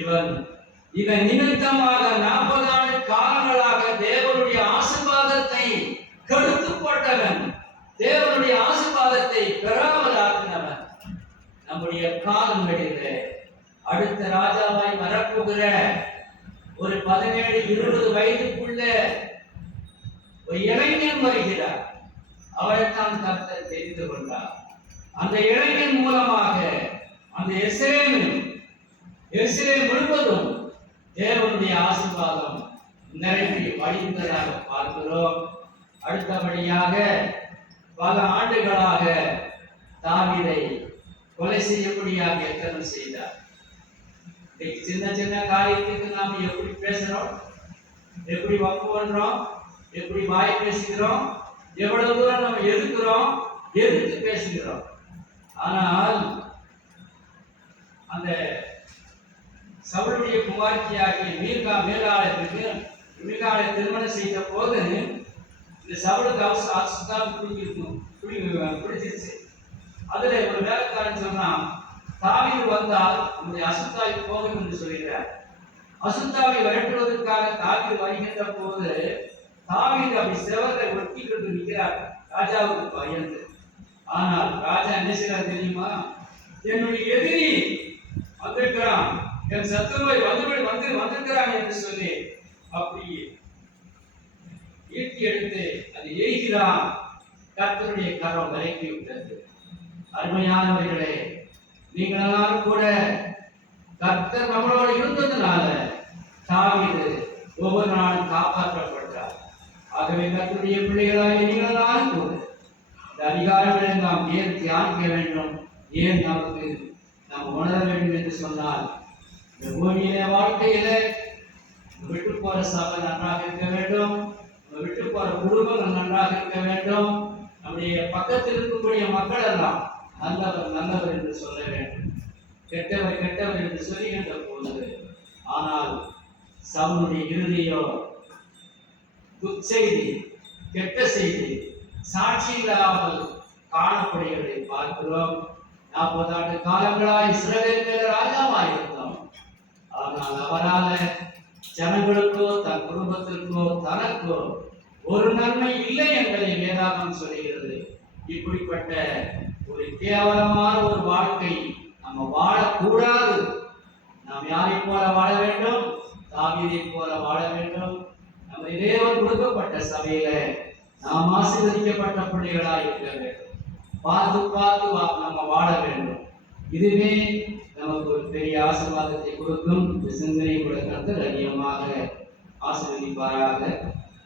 இவன் இதன் நிமித்தமாக 40 ஆண்டு காலங்களாக தேவனுடைய ஆசீர்வாதத்தை கெடுத்து போட்டவன், தேவனுடைய ஆசீர்வாதத்தை பெறாமலாக்கினவன். நம்முடைய காலங்களில் அடுத்த ராஜாவாய் வரப்போகிற ஒரு 17-20 வயதுக்குள்ள ஒரு இளைஞன் வருகிறார். அவரைத்தான் கர்த்தர் தெரிந்து கொண்டார். அந்த இளைஞன் மூலமாக அந்த எருசலேம் முழுவதும் தேவனுடைய ஆசீர்வாதம் நிறைவேறி வழிந்ததாக பார்க்கிறோம். அடுத்தபடியாக பல ஆண்டுகளாக தாவீதை கொலை செய்யக்கூடியாக எத்தனை செய்தார். சின்ன சின்ன காரியத்துக்கு நாம் எப்படி பேசுறோம், எப்படி வப்பு பண்றோம், எப்படி வாய் பேசுகிறோம், எவ்வளவு தூரம் நம்ம எதிர்த்து பேசுகிறோம். ஆனால் அந்த சவுளுடைய குமார்த்தியாகிய மீகாளை திருமணம் செய்த போது இந்த சவுளுக்கு அசுத்தாவி பிடிச்சிருச்சு. அதுல ஒரு வேலைக்காரன் சொன்னான், தாவீது வந்தால் நம்முடைய அசுத்தாவி போகும் என்று சொல்கிறார். அசுத்தாவி விரட்டுவதற்காக தாவீது வருகின்ற போது தாவீது அப்படி செவரை ஒட்டி கொண்டு நிற்கிறார், ராஜாவுக்கு பயந்து. ஆனால் ராஜா என்ன செய்யறார் தெரியுமா? என்னுடைய எதிரி வந்திருக்கிறான், என் சத்துருவை வந்திருக்கிறான் என்று சொல்லி அப்படி ஈட்டி எடுத்து அது எய்கிறான். கர்த்தருடைய கரம் விலக்கி விட்டது. அருமையானவர்களே, நீங்கள் எல்லாரும் கூட கர்த்தர் நம்மளோடு இருந்ததுனால தாவீது ஒவ்வொரு நாளும் காப்பாற்றப்பட்டார். ஆகவே கர்த்தருடைய பிள்ளைகளாக நீங்கள் எல்லாரும் கூட இந்த அதிகாரங்களை நாம் ஏன் தியானிக்க வேண்டும், ஏன் நமக்கு நாம் உணர வேண்டும் என்று சொன்னால், இந்த பூமியில வாழ்க்கையில விட்டு போற சபை நன்றாக இருக்க வேண்டும், விட்டு போற குடும்பங்கள் நன்றாக இருக்க வேண்டும், நம்முடைய பக்கத்தில் இருக்கக்கூடிய மக்கள் எல்லாம் நல்லவர் என்று சொல்ல வேண்டும், கெட்டவர் என்று சொல்லுகின்ற போது, ஆனால் சவுளுடைய இறுதியோ துச்செய்தி, கெட்ட செய்தி, சாட்சி இல்லாமல் காணப்படுகிறதை பார்க்கிறோம். 40 ஆண்டு காலங்களாய் இஸ்ரவேல் மேல ராஜாவாய் இருந்தோம். ஆனால் அவரால் ஜனங்களுக்கோ தன் குடும்பத்திற்கோ தனக்கோ ஒரு நன்மை இல்லை என்பதை வேதாகம் சொல்கிறது. இப்படிப்பட்ட ஒரு கேவலமான ஒரு வாழ்க்கை நம்ம வாழக்கூடாது. நாம் யாரை போல வாழ வேண்டும்? தாவீதை போல வாழ வேண்டும். நம்ம தேவன் கொடுக்கப்பட்ட சபையில நாம் ஆசீர்வதிக்கப்பட்ட பிள்ளைகளாக இருக்க வேண்டும். பார்த்து நம்ம வாழ வேண்டும். இதுவே நமக்கு ஒரு பெரிய ஆசீர்வாதத்தை கொடுக்கும். சிந்தனை கூட கர்த்தர் அதிகமாக ஆசீர்வதிப்பாராக.